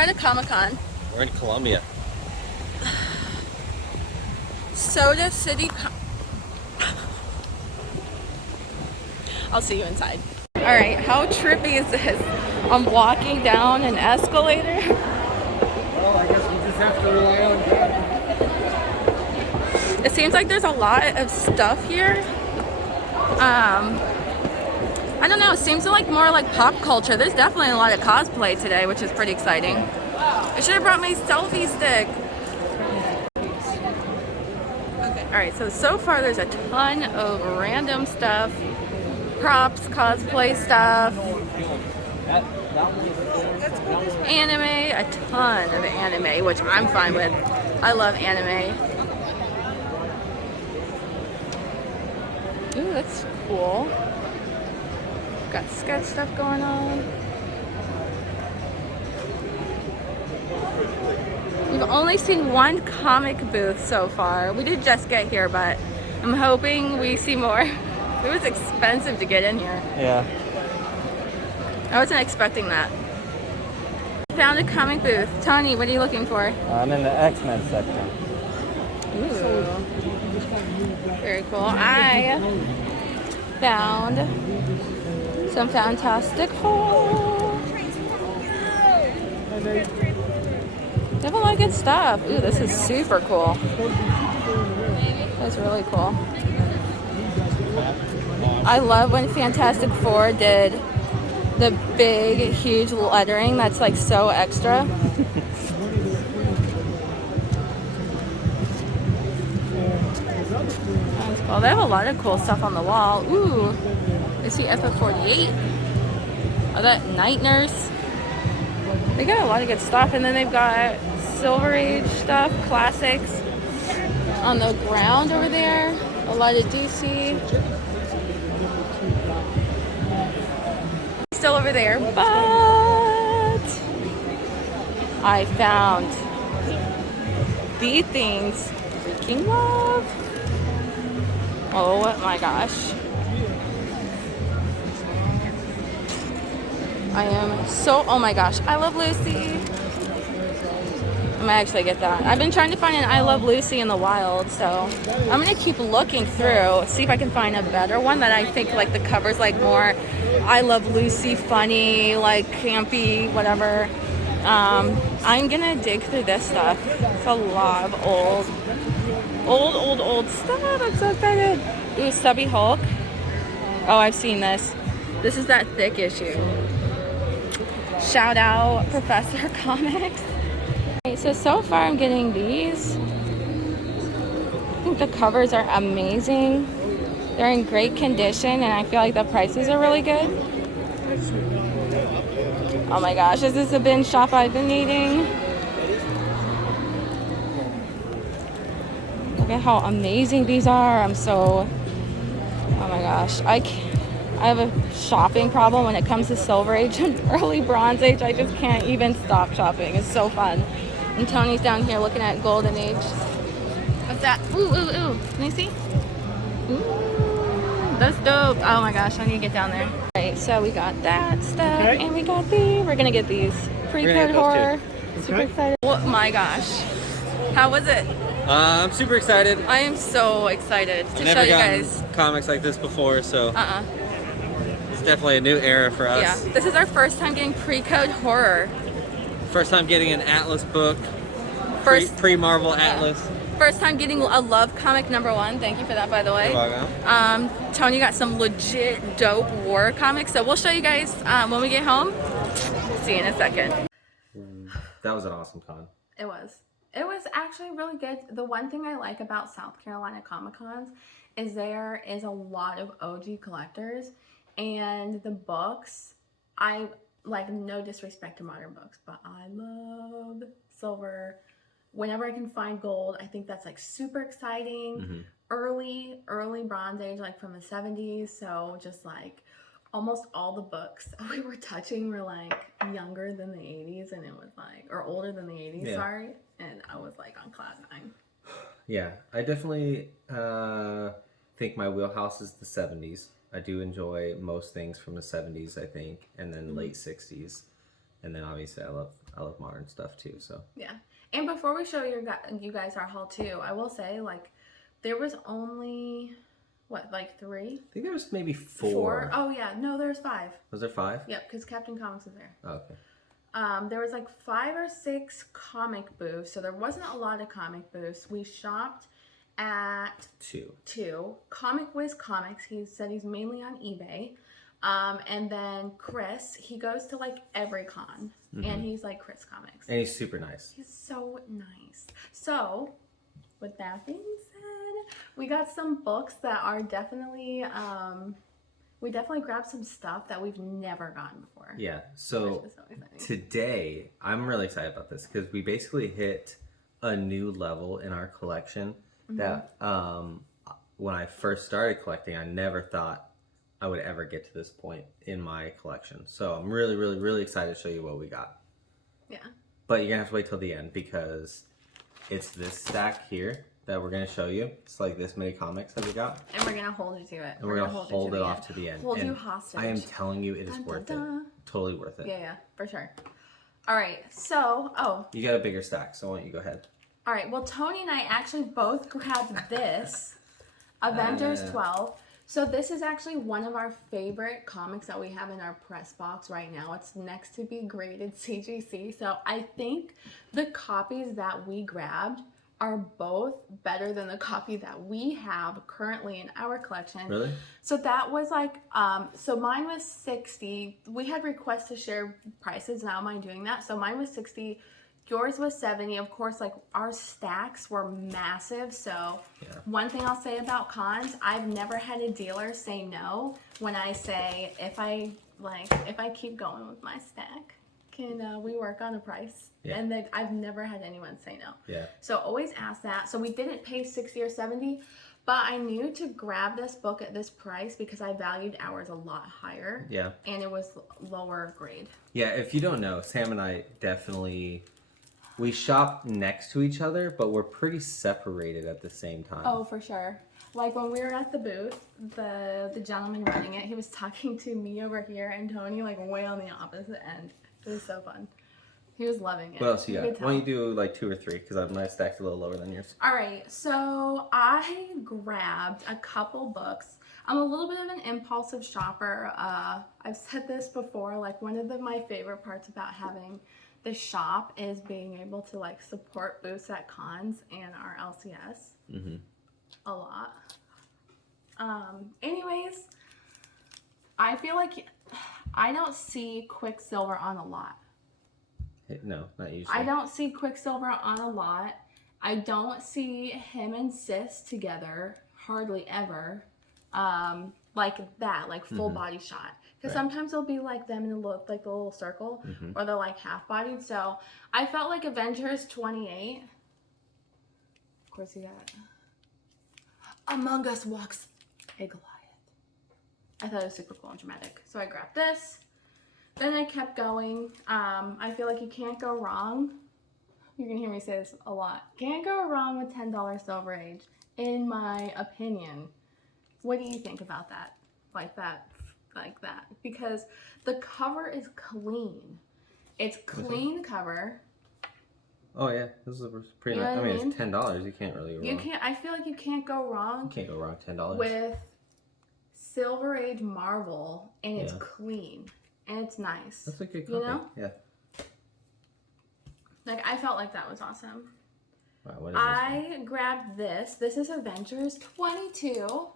We're at a Comic-Con. We're in Columbia. Soda City. I'll see you inside. All right, how trippy is this? I'm walking down an escalator. Well, I guess we just have to rely on God. It seems like there's a lot of stuff here. I don't know, it seems like more like pop culture. There's definitely a lot of cosplay today, which is pretty exciting. I should have brought my selfie stick. Okay, all right, so far there's a ton of random stuff. Props, cosplay stuff. Anime, a ton of anime, which I'm fine with. I love anime. Ooh, that's cool. Got sketch stuff going on. We've only seen one comic booth so far. We did just get here, but I'm hoping we see more. It was expensive to get in here. Yeah. I wasn't expecting that. Found a comic booth. Tony, what are you looking for? I'm in the X-Men section. Ooh. Very cool. I found some Fantastic Four. They have a lot of good stuff. Ooh, this is super cool. That's really cool. I love when Fantastic Four did the big, huge lettering that's like so extra. That's cool. They have a lot of cool stuff on the wall. Ooh, I see FF48. Oh, that Night Nurse. They got a lot of good stuff, and then they've got Silver Age stuff, classics on the ground over there. A lot of DC. Still over there, but I found the things I freaking love. Oh my gosh. I am so, oh my gosh, I Love Lucy. I might actually get that. I've been trying to find an I Love Lucy in the wild, so I'm gonna keep looking through, see if I can find a better one that I think like the cover's like more I Love Lucy, funny, like campy, whatever. I'm gonna dig through this stuff. It's a lot of old stuff. I'm so excited. Ooh, Stubby Hulk. Oh, I've seen this. This is that thick issue. Shout out Professor Comics. Okay, so far I'm getting these. I think the covers are amazing. They're in great condition, and I feel like the prices are really good. Oh my gosh, is this a bin shop I've been needing? Look at how amazing these are. Oh my gosh. I have a shopping problem when it comes to Silver Age and early Bronze Age. I just can't even stop shopping. It's so fun. And Tony's down here looking at Golden Age. What's that? Ooh, ooh, ooh. Can you see? Ooh, that's dope. Oh my gosh, I need to get down there. Alright, so we got that stuff, okay. And we got these. We're gonna get these. Pre-code horror. Okay. Super excited. Oh my gosh. How was it? I'm super excited. I am so excited to show you guys comics like this before, so it's definitely a new era for us. Yeah, this is our first time getting pre-code horror. First time getting an Atlas book. Pre-Marvel Atlas. First time getting a Love comic #1. Thank you for that, by the way. You're welcome. Tony got some legit dope war comics, so we'll show you guys when we get home. See you in a second. That was an awesome con. It was. It was actually really good. The one thing I like about South Carolina Comic-Cons is there is a lot of OG collectors, and the books, I like, no disrespect to modern books, but I love silver. Whenever I can find gold, I think that's like super exciting. Mm-hmm. Early Bronze Age, like from the 70s. So just like almost all the books that we were touching were like younger than the 80s, and it was like, or older than the 80s, yeah. Sorry. And I was like on cloud 9. Yeah, I definitely think my wheelhouse is the 70s. I do enjoy most things from the 70s, I think, and then late 60s. And then obviously I love I love modern stuff too. So Yeah. And before we show you guys our haul too, I will say like there was only what, like 3? I think there was maybe 4. 4? Oh yeah, no, there's 5. Was there 5? Yep, because Captain Comics is there. Oh, okay. There was like 5 or 6 comic booths, so there wasn't a lot of comic booths. We shopped at 2. Comic Whiz Comics. He said he's mainly on eBay. And then Chris, he goes to like every con, and he's like Chris Comics. And he's super nice. He's so nice. So, with that being said, we got some books that are definitely, we definitely grabbed some stuff that we've never gotten before. Yeah. So today, I'm really excited about this because we basically hit a new level in our collection that when I first started collecting, I never thought I would ever get to this point in my collection. So I'm really, really, really excited to show you what we got. Yeah. But you're going to have to wait till the end because it's this stack here that we're going to show you. It's like this many comics that we got. And we're going to hold you to it. And we're going to hold it off to the end. Hold and you hostage. I am telling you, it is worth it. Totally worth it. Yeah, for sure. All right, so, You got a bigger stack, so why don't you go ahead? All right, well, Tony and I actually both grabbed this, Avengers 12. So this is actually one of our favorite comics that we have in our press box right now. It's next to be graded CGC. So I think the copies that we grabbed are both better than the copy that we have currently in our collection. Really? So that was like, so mine was 60. We had requests to share prices, and I don't mind doing that. So mine was 60. Yours was 70. Of course, like our stacks were massive. So one thing I'll say about cons, I've never had a dealer say no when I say, if I keep going with my stack, can we work on a price? Yeah. And I've never had anyone say no. Yeah. So always ask that. So we didn't pay 60 or 70, but I knew to grab this book at this price because I valued ours a lot higher. Yeah. And it was lower grade. Yeah, if you don't know, Sam and I definitely... We shop next to each other, but we're pretty separated at the same time. Oh, for sure. Like when we were at the booth, the gentleman running it, he was talking to me over here and Tony like way on the opposite end. It was so fun. He was loving it. What else you got? Why don't you do like 2 or 3? Because my stack's a little lower than yours. All right, so I grabbed a couple books. I'm a little bit of an impulsive shopper. I've said this before, like one of my favorite parts about having the shop is being able to like support booths at cons and our LCS a lot. Anyways, I feel like I don't see Quicksilver on a lot. No, not usually. I don't see Quicksilver on a lot. I don't see him and Sis together hardly ever. Like that, like full body shot. Because sometimes they'll be like them in the little circle, or they're like half bodied. So I felt like Avengers 28. Of course, you got Among Us walks a Goliath. I thought it was super cool and dramatic. So I grabbed this. Then I kept going. I feel like you can't go wrong. You're going to hear me say this a lot. Can't go wrong with $10 Silver Age, in my opinion. What do you think about that? Like that? Because the cover is clean. It's clean cover. Oh yeah, this is pretty You know nice. I what I mean, mean? it's $10. You can't really go wrong. You can't. I feel like you can't go wrong. You can't go wrong. $10 with Silver Age Marvel, and it's Yeah. clean and it's nice. That's a good copy. You know? Yeah. Like I felt like that was awesome. Wow, what is this one? I grabbed this. This is Avengers 22.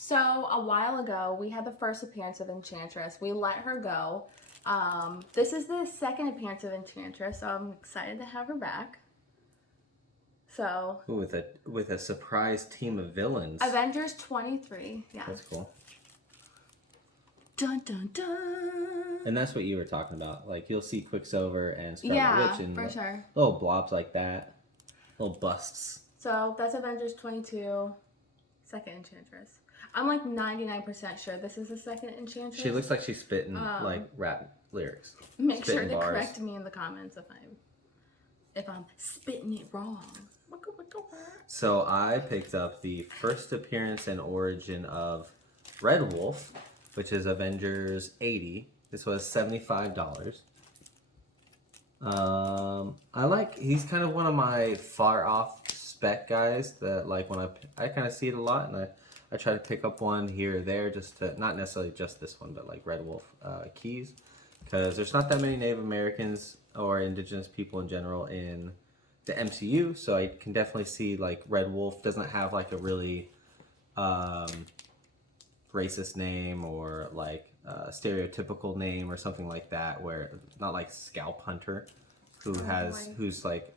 So a while ago, we had the first appearance of Enchantress. We let her go. This is the second appearance of Enchantress, so I'm excited to have her back. So Ooh, with a surprise team of villains. Avengers 23, yeah. That's cool. Dun dun dun. And that's what you were talking about. Like you'll see Quicksilver and Scarlet Witch and for sure. little blobs like that, little busts. So that's Avengers 22, second Enchantress. I'm like 99% sure this is the second Enchantress. She looks like she's spitting like rap lyrics. Make sure spitting to bars. correct me in the comments if I'm spitting it wrong. So I picked up the first appearance and origin of Red Wolf, which is Avengers 80. This was $75. He's kind of one of my far off spec guys that like when I kind of see it a lot, and I try to pick up one here or there, just to not necessarily just this one, but like Red Wolf keys, because there's not that many Native Americans or indigenous people in general in the MCU, so I can definitely see like Red Wolf doesn't have like a really racist name or like stereotypical name or something like that, where not like Scalp Hunter, who's like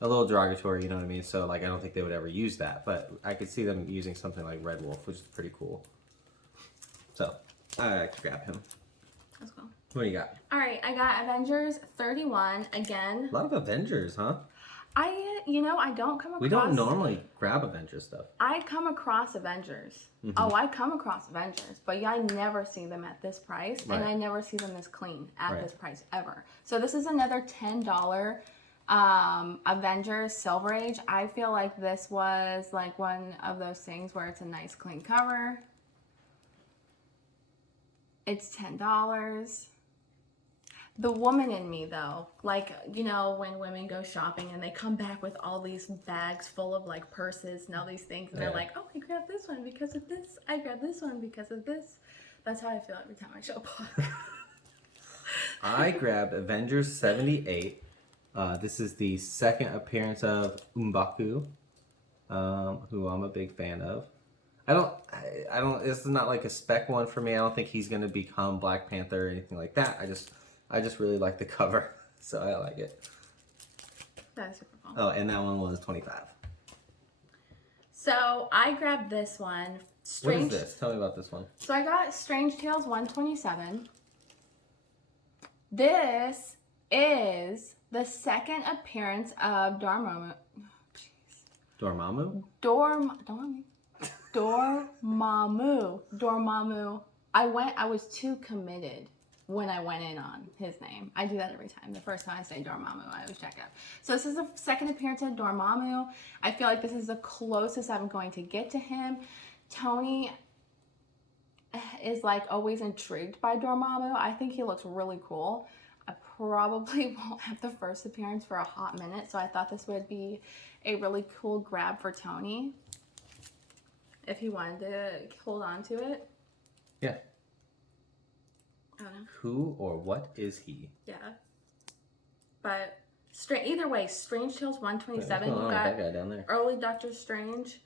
a little derogatory, you know what I mean? So like I don't think they would ever use that, but I could see them using something like Red Wolf, which is pretty cool. So I like to grab him. That's cool. What do you got? All right, I got Avengers 31 again. A lot of Avengers, huh? I don't come across. We don't normally grab Avengers stuff. I come across Avengers. Mm-hmm. Oh, I come across Avengers, but I never see them at this price, right. And I never see them this clean at this price ever. So this is another $10 Avengers Silver Age. I feel like this was like one of those things where it's a nice clean cover. It's $10. The woman in me, though, like, when women go shopping and they come back with all these bags full of, like, purses and all these things, and they're like, oh, I grabbed this one because of this. I grabbed this one because of this. That's how I feel every time I shop. I grabbed Avengers 78. This is the second appearance of M'Baku, who I'm a big fan of. I don't, this is not like a spec one for me. I don't think he's going to become Black Panther or anything like that. I just really like the cover, so I like it. That's super cool. Oh, and that one was $25. So I grabbed this one. What is this? Tell me about this one. So I got Strange Tales 127. This is the second appearance of Dormammu. Dormammu? Dormammu. I was too committed when I went in on his name. I do that every time. The first time I say Dormammu, I always check out. So this is the second appearance of Dormammu. I feel like this is the closest I'm going to get to him. Tony is like always intrigued by Dormammu. I think he looks really cool. I probably won't have the first appearance for a hot minute, so I thought this would be a really cool grab for Tony if he wanted to hold on to it. Yeah. I don't know. Who or what is he? Yeah. But either way, Strange Tales 127. You got that guy down there. Early Doctor Strange.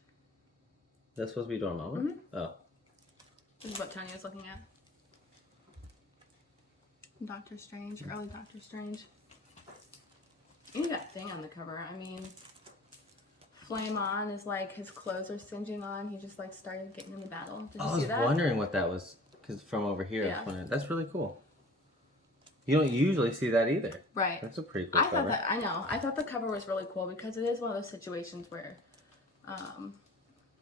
That's supposed to be Dormammu? Mm-hmm. Oh. This is what Tony was looking at. Doctor Strange, early Doctor Strange. You got Thing on the cover. I mean, Flame On is like his clothes are singeing on. He just like started getting in the battle. Did you see that? I was wondering what that was. Because from over here, yeah. I was wondering. That's really cool. You don't usually see that either. Right. That's a pretty cool cover. I thought the cover was really cool because it is one of those situations where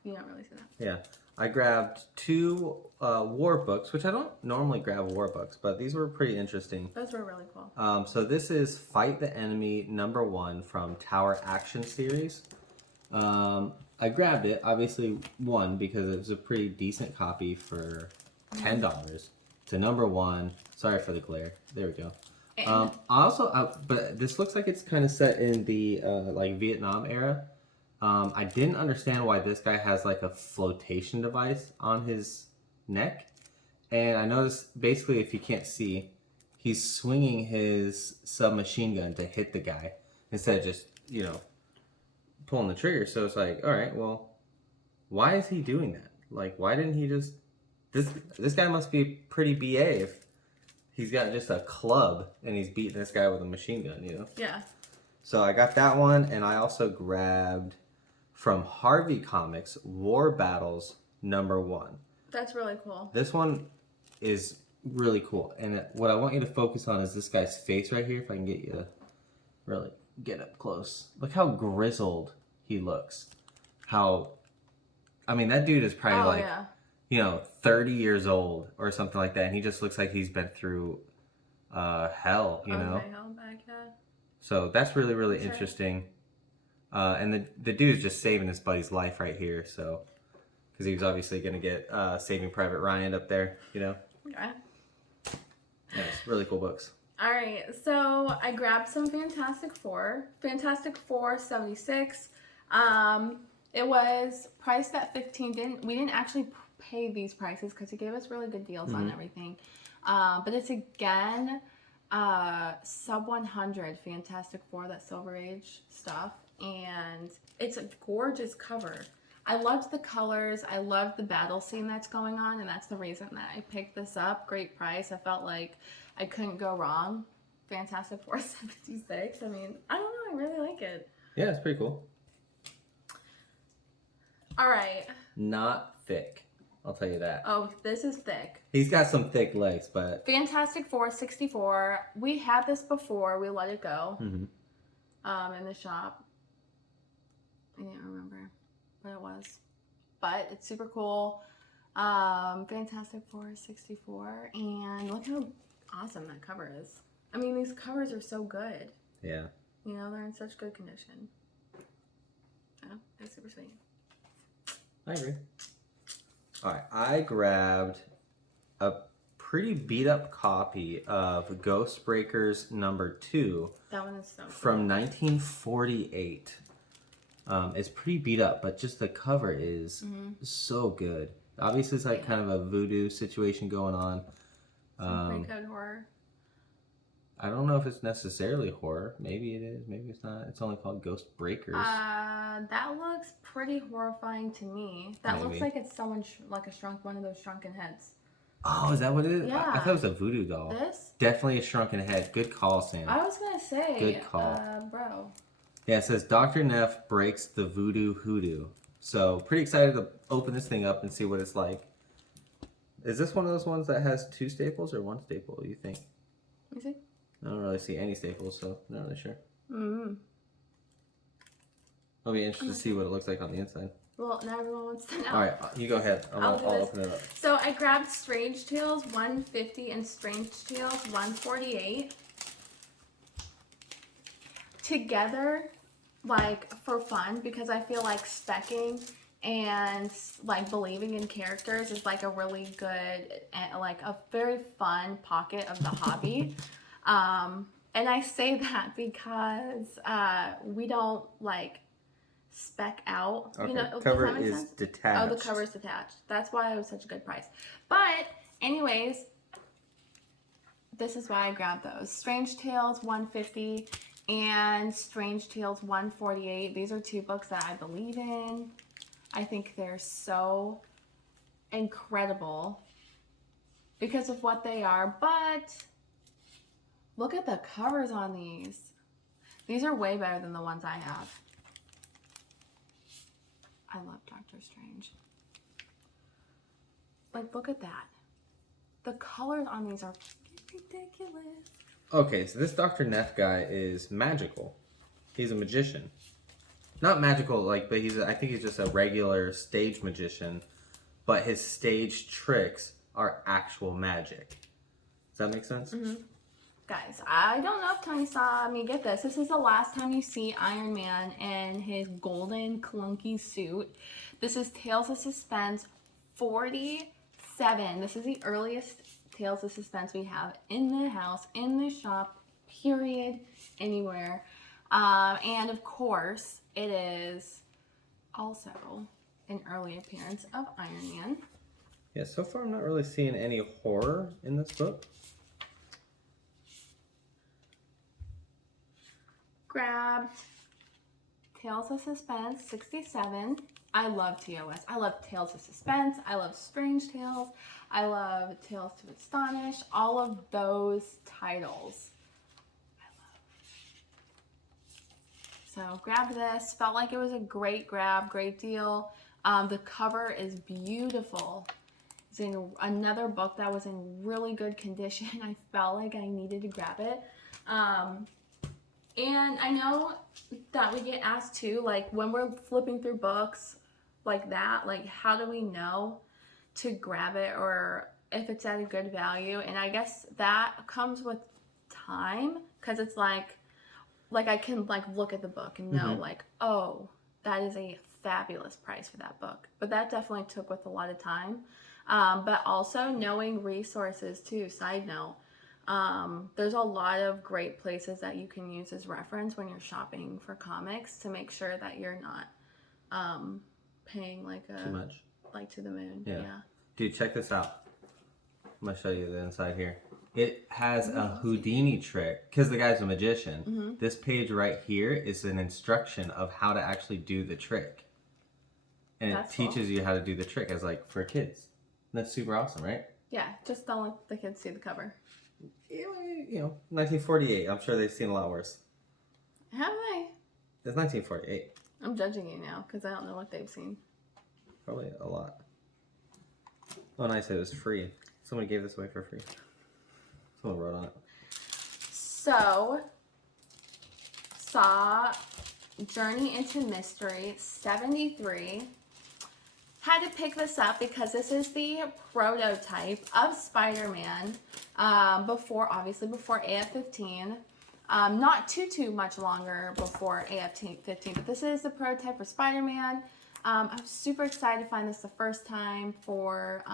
you don't really see that. Yeah. I grabbed 2 war books, which I don't normally grab war books, but these were pretty interesting. Those were really cool. So this is Fight the Enemy #1 from Tower Action Series. I grabbed it, obviously, one, because it was a pretty decent copy for $10 to #1. Sorry for the glare. There we go. But this looks like it's kind of set in the like Vietnam era. I didn't understand why this guy has like a flotation device on his neck, and I noticed basically, if you can't see, he's swinging his submachine gun to hit the guy instead of just pulling the trigger. So it's like, all right, well, why is he doing that? Like, why didn't he just? This guy must be pretty BA if he's got just a club and he's beating this guy with a machine gun, Yeah. So I got that one, and I also grabbed from Harvey Comics War Battles #1. That's really cool. This one is really cool, and what I want you to focus on is this guy's face right here. If I can get you to really get up close, look how grizzled he looks. That dude is probably 30 years old or something like that, and he just looks like he's been through hell, hell back, yeah. So that's really, really interesting. And the dude's just saving his buddy's life right here, so because he was obviously going to get Saving Private Ryan up there, Okay. Yeah, it's really cool books. All right, so I grabbed some Fantastic Four. Fantastic Four 76. It was priced at 15. We didn't actually pay these prices because he gave us really good deals on everything. But it's again sub 100 Fantastic Four, that Silver Age stuff, and it's a gorgeous cover. I loved the colors. I loved the battle scene that's going on, and that's the reason that I picked this up. Great price. I felt like I couldn't go wrong. Fantastic Four 76. I mean, I don't know. I really like it. Yeah, it's pretty cool. All right. Not thick. I'll tell you that. Oh, this is thick. He's got some thick legs, but... Fantastic Four 64. We had this before. We let it go in the shop. I can't remember what it was. But it's super cool. Fantastic Four 64. And look how awesome that cover is. I mean, these covers are so good. Yeah. You know, they're in such good condition. Oh, it's super sweet. I agree. All right, I grabbed a pretty beat up copy of Ghost Breakers #2. That one is so cool. From 1948. It's pretty beat up, but just the cover is so good. Obviously, it's like kind of a voodoo situation going on. Pretty good horror. I don't know if it's necessarily horror. Maybe it is. Maybe it's not. It's only called Ghost Breakers. That looks pretty horrifying to me. That looks like it's someone like one of those shrunken heads. Oh, is that what it is? Yeah. I thought it was a voodoo doll. This? Definitely a shrunken head. Good call, Sam. I was gonna say. Good call. Bro. Yeah, it says Dr. Neff breaks the voodoo hoodoo. So pretty excited to open this thing up and see what it's like. Is this one of those ones that has 2 staples or 1 staple, you think? Let me see. I don't really see any staples, so I'm not really sure. Mm-hmm. I'll be interested to see what it looks like on the inside. Well, now everyone wants to know. All right, you go ahead. I'll open it up. So I grabbed Strange Tales 150 and Strange Tales 148 together, like for fun, because I feel like specking and like believing in characters is like a really good and like a very fun pocket of the hobby. And I say that because we don't like spec out. Okay. You know, Cover does that make is sense? detached. Oh, the cover is detached. That's why it was such a good price. But anyways, this is why I grabbed those. Strange Tales 150 and Strange Tales 148. These are 2 books that I believe in. I think they're so incredible because of what they are, but look at the covers on these. These are way better than the ones I have. I love Doctor Strange. Like, look at that. The colors on these are ridiculous. Okay, so this Dr. Neff guy is magical. He's a magician. Not magical, like, but I think he's just a regular stage magician, but his stage tricks are actual magic. Does that make sense? Mm-hmm. Guys, I don't know if Tony saw me get this. This is the last time you see Iron Man in his golden clunky suit. This is Tales of Suspense 47. This is the earliest Tales of Suspense we have in the house, in the shop, period, anywhere. And of course, it is also an early appearance of Iron Man. Yeah, so far I'm not really seeing any horror in this book. Grabbed Tales of Suspense 67. I love TOS. I love Tales of Suspense. I love Strange Tales. I love Tales to Astonish. All of those titles I love. So grab this. Felt like it was a great grab, great deal. The cover is beautiful. It's in another book that was in really good condition. I felt like I needed to grab it. And I know that we get asked too, like when we're flipping through books like that, like how do we know to grab it or if it's at a good value? And I guess that comes with time, because it's like I can like look at the book and know like, oh, that is a fabulous price for that book. But that definitely took with a lot of time. But also knowing resources too, side note. There's a lot of great places that you can use as reference when you're shopping for comics to make sure that you're not paying too much, like to the moon. Yeah. Yeah. Dude, check this out. I'm gonna show you the inside here. It has a Houdini trick because the guy's a magician. Mm-hmm. This page right here is an instruction of how to actually do the trick, and That's it teaches you how to do the trick as like for kids. That's super awesome, right? Yeah, just don't let the kids see the cover. You know, 1948. I'm sure they've seen a lot worse. Have they? It's 1948. I'm judging you now because I don't know what they've seen. Probably a lot. Oh, nice. It was free. Somebody gave this away for free. Someone wrote on it. So, saw Journey into Mystery 73. Had to pick this up because this is the prototype of Spider-Man before AF-15. Not too much longer before AF-15, but this is the prototype for Spider-Man. I was super excited to find this the first time for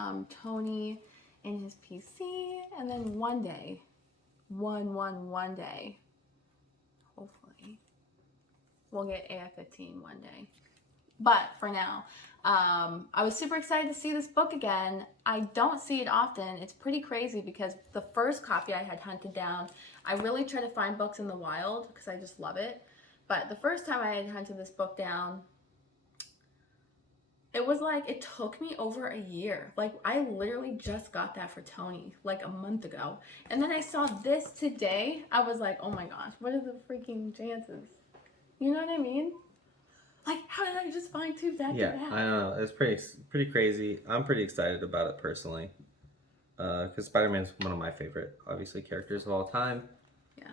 Tony in his PC, and then one day, hopefully, we'll get AF-15 one day. But for now, I was super excited to see this book again. I don't see it often. It's pretty crazy because the first copy I had hunted down, I really try to find books in the wild because I just love it. But the first time I had hunted this book down, it was like, it took me over a year. Like, I literally just got that for Tony like a month ago. And then I saw this today. I was like, oh my gosh, what are the freaking chances? You know what I mean? Like, how did I just find two back to back? I don't know. It's pretty crazy. I'm pretty excited about it personally. Because Spider-Man's one of my favorite, obviously, characters of all time. Yeah.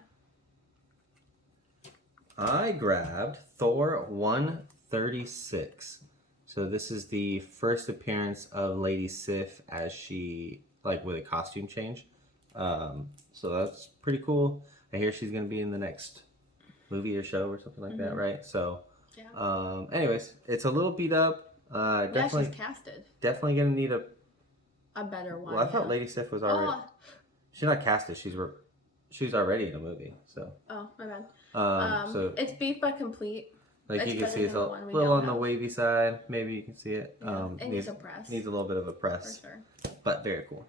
I grabbed Thor 136. So this is the first appearance of Lady Sif as she, like, with a costume change. So that's pretty cool. I hear she's going to be in the next movie or show or something like that, right? So, yeah. Anyways, it's a little beat up. Definitely, she's casted. Definitely going to need a better one. Well, I thought Lady Sif was already... She's not casted. She's already in a movie, so... Oh, my bad. So it's beat but complete. Like, it's you can see it's a little on the wavy side. Maybe you can see it. It needs a press. Needs a little bit of a press. For sure. But very cool.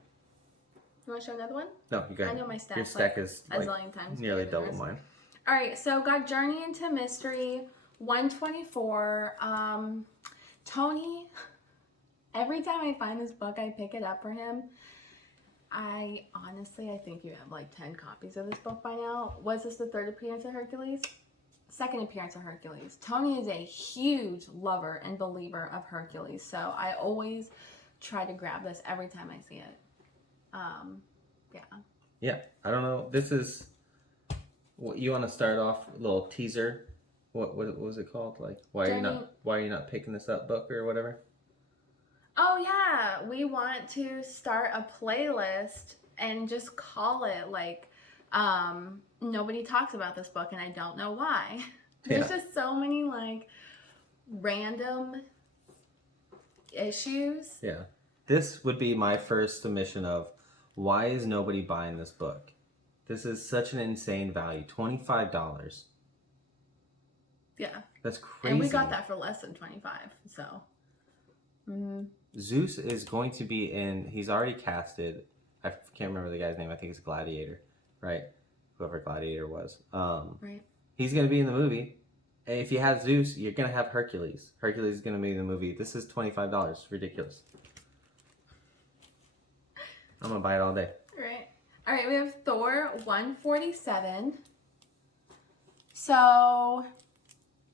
You want to show another one? No, you got I know my stack. Your stack is a like zillion times nearly double mine. All right, so got Journey into Mystery 124. Tony, every time I find this book, I pick it up for him. I think you have like 10 copies of this book by now. Was this the third appearance of Hercules? Second appearance of Hercules. Tony is a huge lover and believer of Hercules, so I always try to grab this every time I see it. Yeah, I don't know. This is what you want to start off a little teaser. What was it called? Like, why are you not picking this up book or whatever? Oh yeah, we want to start a playlist and just call it like nobody talks about this book and I don't know why. There's just so many like random issues. Yeah. This would be my first submission of why is nobody buying this book? This is such an insane value. $25. Yeah. That's crazy. And we got that for less than 25, so. Mm-hmm. Zeus is going to be in, he's already casted, I can't remember the guy's name, I think it's Gladiator, right? Whoever Gladiator was. Right. He's going to be in the movie. And if you have Zeus, you're going to have Hercules. Hercules is going to be in the movie. This is $25. Ridiculous. I'm going to buy it all day. All right, we have Thor 147. So,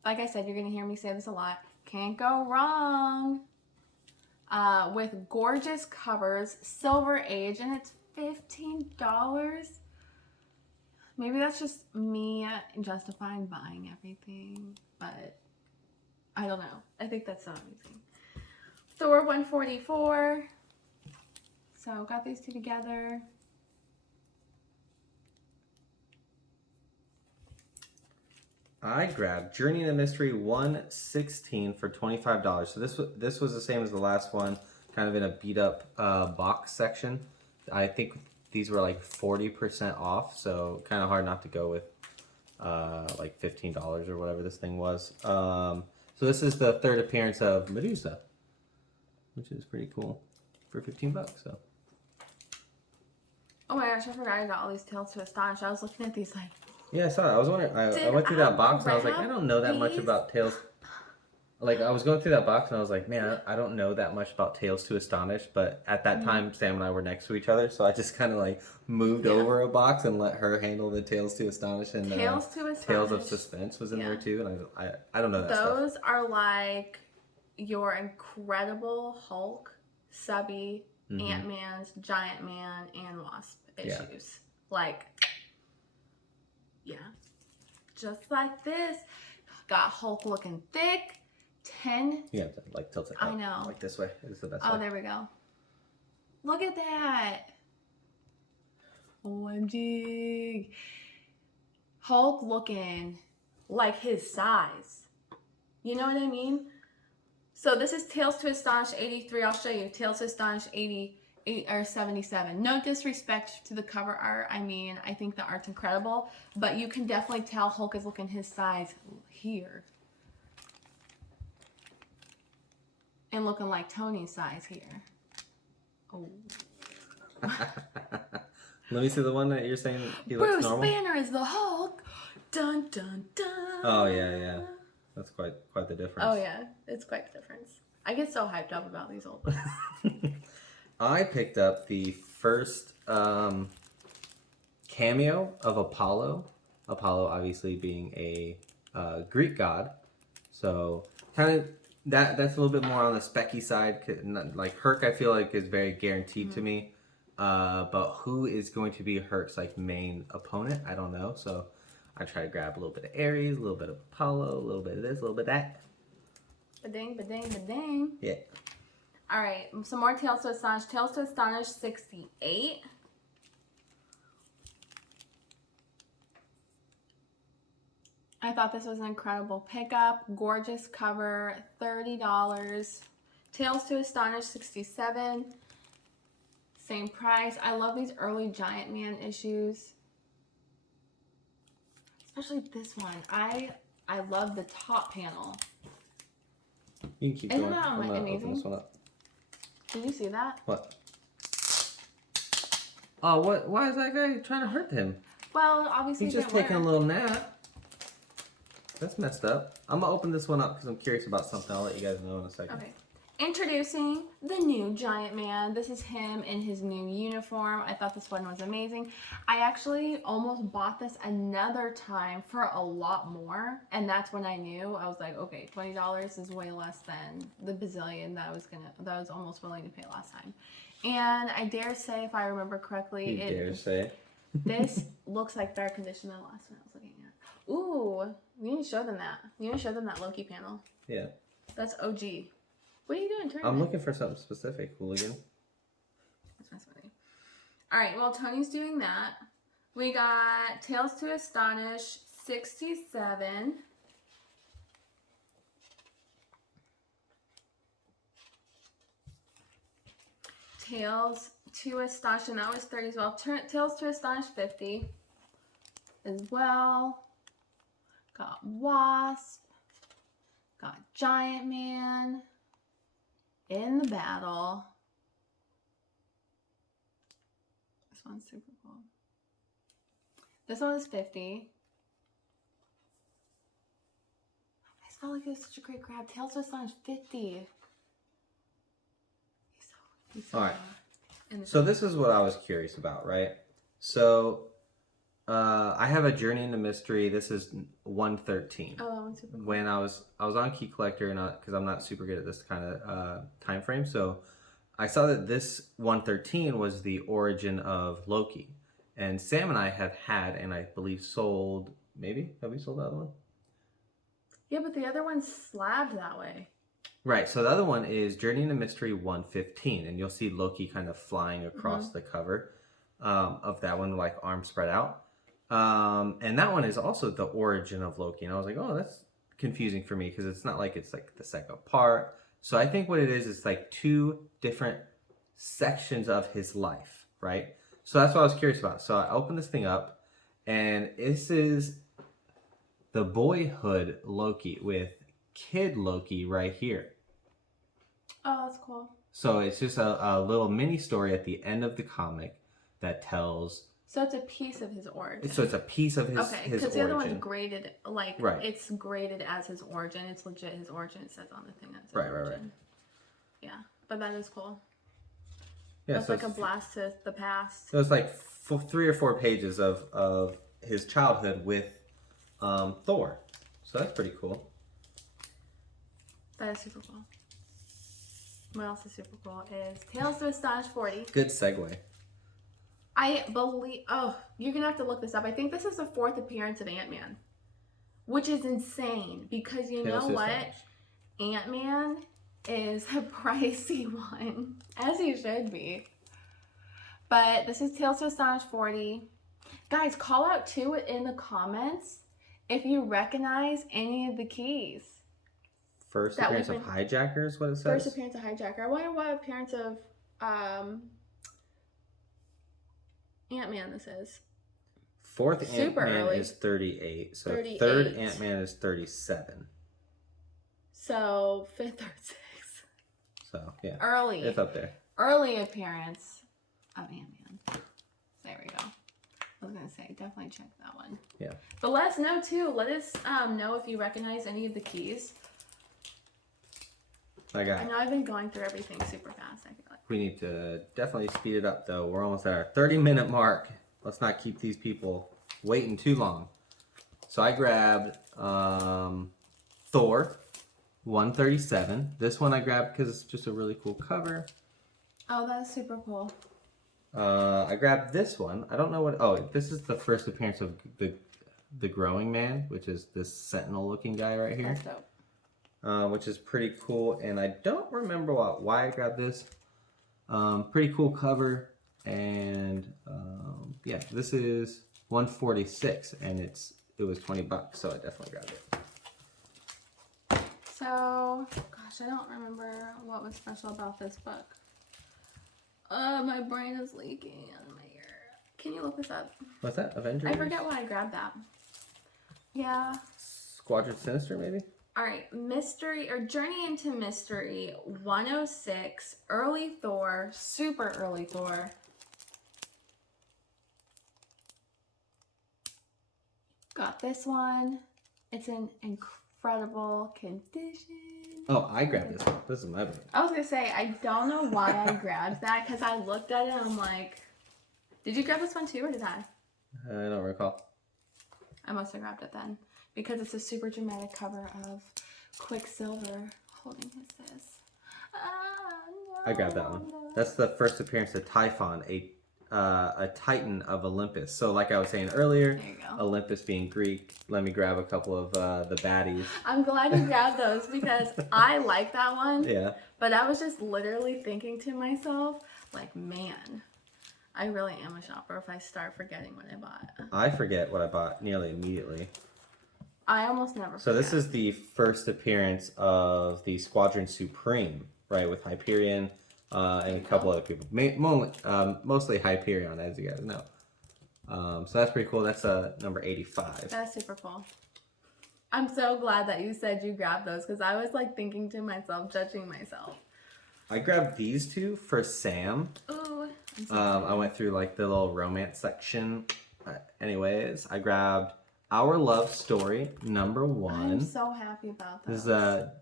like I said, you're going to hear me say this a lot. Can't go wrong. With gorgeous covers, Silver Age, and it's $15. Maybe that's just me justifying buying everything, but I don't know. I think that's so amazing. Thor 144. So got these two together. I grabbed Journey into Mystery 116 for $25. So this was the same as the last one, kind of in a beat up box section. I think these were like 40% off, so kind of hard not to go with like $15 or whatever this thing was. So this is the third appearance of Medusa, which is pretty cool for $15. So. Oh my gosh, I forgot I got all these Tales to Astonish. I was looking at these like. Yeah, I saw that. I was wondering. I went through that box and I was like, I don't know that much about Tales. Like, I was going through that box and I was like, man, I don't know that much about Tales to Astonish. But at that time, Sam and I were next to each other, so I just kind of like moved over a box and let her handle the Tales to Astonish. And Tales to Astonish. Tales of Suspense was in there too, and I don't know that stuff. Those are like your Incredible Hulk, Subby, Ant-Man's, Giant Man, and Wasp issues. Yeah. Like, yeah. Just like this. Got Hulk looking thick. 10. You have to like tilt it up. I know. Like this way is the best way. Oh, there we go. Look at that. OMG. Hulk looking like his size. You know what I mean? So this is Tales to Astonish 83. I'll show you. Tales to Astonish 88 or 77. No disrespect to the cover art. I mean, I think the art's incredible. But you can definitely tell Hulk is looking his size here. And looking like Tony's size here. Oh. Let me see the one that you're saying he looks Bruce normal. Banner is the Hulk. Dun dun dun. Oh yeah. That's quite the difference. Oh yeah, it's quite the difference. I get so hyped up about these old ones. I picked up the first cameo of Apollo. Apollo obviously being a Greek god. So kind of that's a little bit more on the specky side. Like Herc, I feel like is very guaranteed to me. But who is going to be Herc's like main opponent? I don't know. So I try to grab a little bit of Ares, a little bit of Apollo, a little bit of this, a little bit of that. Ba-ding, ba-ding, ba-ding. Yeah. All right, some more Tales to Astonish. Tales to Astonish 68. I thought this was an incredible pickup. Gorgeous cover, $30. Tales to Astonish 67. Same price. I love these early Giant Man issues. Especially this one. I love the top panel. You can keep Isn't going. that I'm gonna amazing? open this one up. Did you see that? What? Oh, what? Why is that guy trying to hurt him? Well, obviously He's just taking a little nap. That's messed up. I'm gonna open this one up because I'm curious about something. I'll let you guys know in a second. Okay. Introducing the new Giant Man. This is him in his new uniform. I thought this one was amazing. I actually almost bought this another time for a lot more, and that's when I knew. I was like, okay, $20 is way less than the bazillion that I was almost willing to pay last time. And I dare say, if I remember correctly, You dare say? this looks like better condition than the last one I was looking at. Ooh, we need to show them that. We need to show them that Loki panel. Yeah. That's OG. What are you doing? I'm looking for something specific, hooligan. That's funny. All right, well, Tony's doing that. We got Tales to Astonish 67. Tales to Astonish, and that was 30 as well. Tales to Astonish 50 as well. Got Wasp. Got Giant Man in the battle. This one's super cool. This one is 50. I just felt like it was such a great grab. Tales to Astonish 50. He's so All right. good. So this is what I was curious about, right? So I have a Journey into Mystery. This is 113. Oh, that one's super cool. When I was on Key Collector, and because I'm not super good at this kind of time frame, so I saw that this 113 was the origin of Loki, and Sam and I have had, and I believe sold. Maybe have we sold the other one? Yeah, but the other one's slabbed that way. Right. So the other one is Journey into Mystery 115, and you'll see Loki kind of flying across the cover of that one, like arms spread out. And that one is also the origin of Loki. And I was like, oh, that's confusing for me because it's not like it's like the second part. So I think what it is like two different sections of his life, right? So that's what I was curious about. So I opened this thing up, and this is the boyhood Loki with kid Loki right here. Oh, that's cool. So it's just a little mini story at the end of the comic that tells. So it's a piece of his origin. So it's a piece of his okay, his because origin. the other one's graded, like, right. It's graded as his origin. It's legit his origin. It says on the thing that's his right, origin. Right. Yeah, but that is cool. Yeah, it's like a blast to the past. So it's like 3 or 4 pages of his childhood with Thor. So that's pretty cool. That is super cool. What else is super cool is Tales to Astonish 40. Good segue. I believe... Oh, you're going to have to look this up. I think this is the 4th appearance of Ant-Man. Which is insane. Because you know what? Ant-Man is a pricey one. As he should be. But this is Tales to Astonish 40. Guys, call out too in the comments if you recognize any of the keys. First appearance of Hijackers, what it says? First appearance of Hijacker. I wonder what appearance of Ant-Man this is. 4th Ant-Man is 38. So 38. 3rd Ant-Man is 37. So 5th or 6th. So, yeah. Early. It's up there. Early appearance of Ant-Man. There we go. I was going to say, definitely check that one. Yeah. But let us know, too. Let us know if you recognize any of the keys. I know I've been going through everything super fast, I feel like. We need to definitely speed it up, though. We're almost at our 30-minute mark. Let's not keep these people waiting too long. So I grabbed Thor 137. This one I grabbed because it's just a really cool cover. Oh, that's super cool. I grabbed this one. I don't know what... Oh, this is the first appearance of the Growing Man, which is this Sentinel-looking guy right here. That's dope. Which is pretty cool, and I don't remember why I grabbed this. Pretty cool cover, and yeah, this is 146, and it was $20, so I definitely grabbed it. So, gosh, I don't remember what was special about this book. My brain is leaking out of my ear. Can you look this up? What's that? Avengers? I forget why I grabbed that. Yeah. Squadron Sinister, maybe? Alright, Mystery, or Journey into Mystery 106, Early Thor, super early Thor. Got this one. It's in incredible condition. Oh, I grabbed this one. This is my book. I was gonna say, I don't know why I grabbed that, because I looked at it and I'm like, did you grab this one too, or did I? I don't recall. I must have grabbed it then. Because it's a super dramatic cover of Quicksilver holding his fist. I grabbed that one. That's the first appearance of Typhon, a Titan of Olympus. So like I was saying earlier, there you go. Olympus being Greek, let me grab a couple of the baddies. I'm glad you grabbed those because I like that one. Yeah. But I was just literally thinking to myself, like, man, I really am a shopper if I start forgetting what I bought. I forget what I bought nearly immediately. I almost never forget. So this is the first appearance of the Squadron Supreme, right, with Hyperion and a couple other people. Mostly Hyperion, as you guys know. So that's pretty cool. That's number 85. That's super cool. I'm so glad that you said you grabbed those because I was like thinking to myself, judging myself. I grabbed these two for Sam. Ooh. I went through like the little romance section. Anyways, I grabbed Our Love Story, number 1. I'm so happy about those. This is a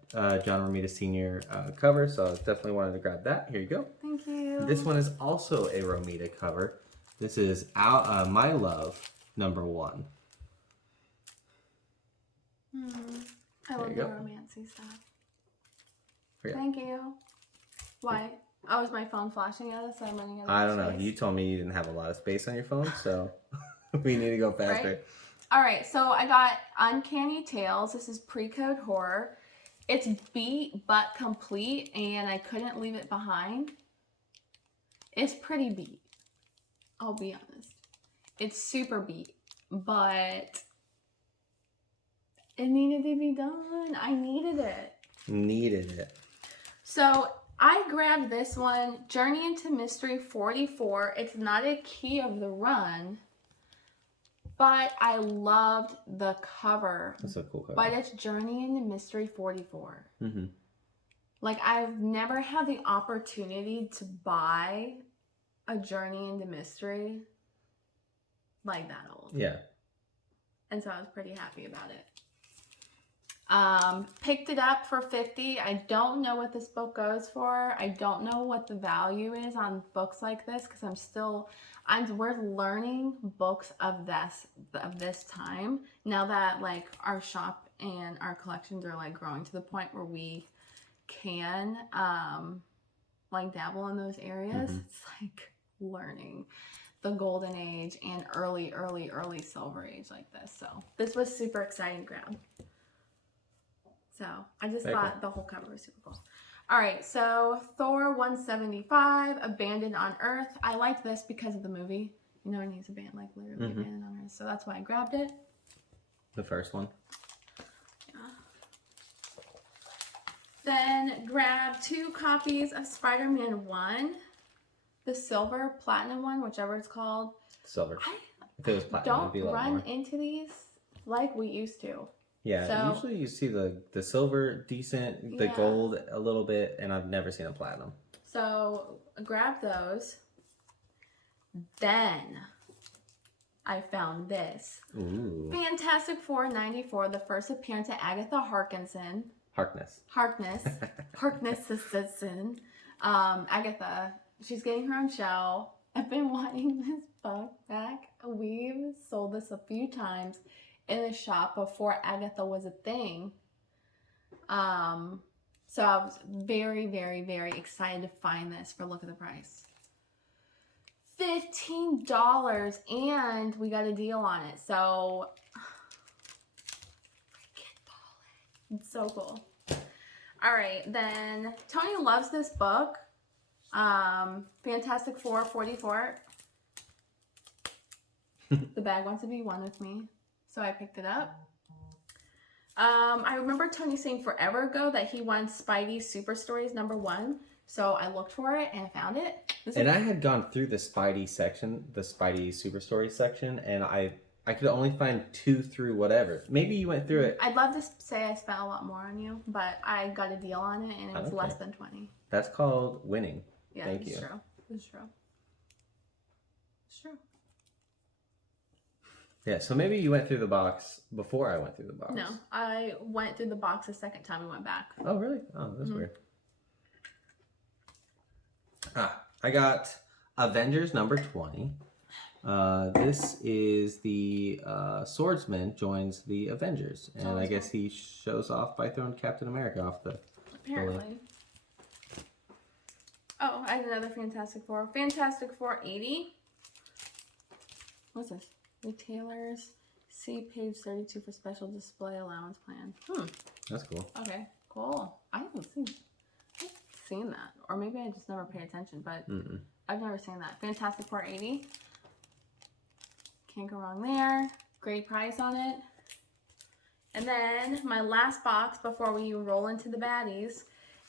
John Romita Sr. Cover, so I definitely wanted to grab that. Here you go. Thank you. This one is also a Romita cover. This is My Love, number 1. I love the romancy stuff. Thank you. Why? Oh, is my phone flashing at us? So I'm running out of I don't space? know. You told me you didn't have a lot of space on your phone, so we need to go faster. Right? All right, so I got Uncanny Tales. This is pre-code horror. It's beat but complete, and I couldn't leave it behind. It's pretty beat. I'll be honest. It's super beat, but it needed to be done. I needed it. Needed it. So I grabbed this one, Journey into Mystery 44. It's not a Key of the Run, but I loved the cover. That's a cool cover. But it's Journey into Mystery 44. Mm-hmm. Like, I've never had the opportunity to buy a Journey into Mystery like that old. Yeah. And so I was pretty happy about it. Picked it up for $50. I don't know what this book goes for. I don't know what the value is on books like this because we're learning books of this time now that like our shop and our collections are like growing to the point where we can like dabble in those areas. Mm-hmm. It's like learning the golden age and early silver age like this. So this was super exciting to grab. So I just thought the whole cover was super cool. All right, so Thor 175, Abandoned on Earth. I liked this because of the movie. You know, and he's literally abandoned on Earth. So that's why I grabbed it. The first one. Yeah. Then grab 2 copies of Spider-Man 1. The silver, platinum one, whichever it's called. Silver. If it was platinum, it'd be a lot don't more. run into these like we used to. Yeah, So, usually you see the silver decent, the gold a little bit, and I've never seen a platinum. So grab those. Then I found this. Ooh. Fantastic Four 94, the first appearance of Agatha Harkness. Agatha, she's getting her own show. I've been wanting this book back. We've sold this a few times in the shop before Agatha was a thing. So I was very, very, very excited to find this for look at the price. $15 and we got a deal on it. So freaking ballin'. It's so cool. All right, then Tony loves this book. Fantastic Four 44. The bag wants to be one with me. So I picked it up. I remember Tony saying forever ago that he wanted Spidey Super Stories #1. So I looked for it and I found it. And I had gone through the Spidey section, the Spidey Super Stories section, and I could only find 2 through whatever. Maybe you went through it. I'd love to say I spent a lot more on you, but I got a deal on it and it was less than 20. That's called winning. Yeah, Thank you. It's true. It's true. It's true. Yeah, so maybe you went through the box before I went through the box. No, I went through the box the second time we went back. Oh, really? Oh, that's weird. I got Avengers #20. This is the swordsman joins the Avengers. And I guess he shows off by throwing Captain America off the... Apparently. Oh, I had another Fantastic Four. Fantastic Four 80. What's this? Retailers. See page 32 for special display allowance plan. That's cool. Okay, cool. I haven't seen that. Or maybe I just never paid attention, but I've never seen that. Fantastic Four 80. Can't go wrong there. Great price on it. And then my last box before we roll into the baddies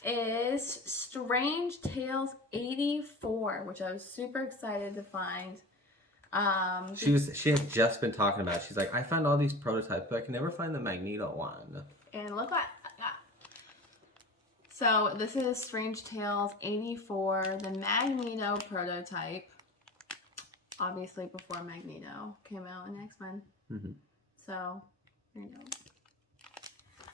is Strange Tales 84, which I was super excited to find. She had just been talking about it. She's like, I found all these prototypes, but I can never find the Magneto one. And look what I got. So this is Strange Tales 84, the Magneto prototype. Obviously before Magneto came out in X-Men. So, there you go.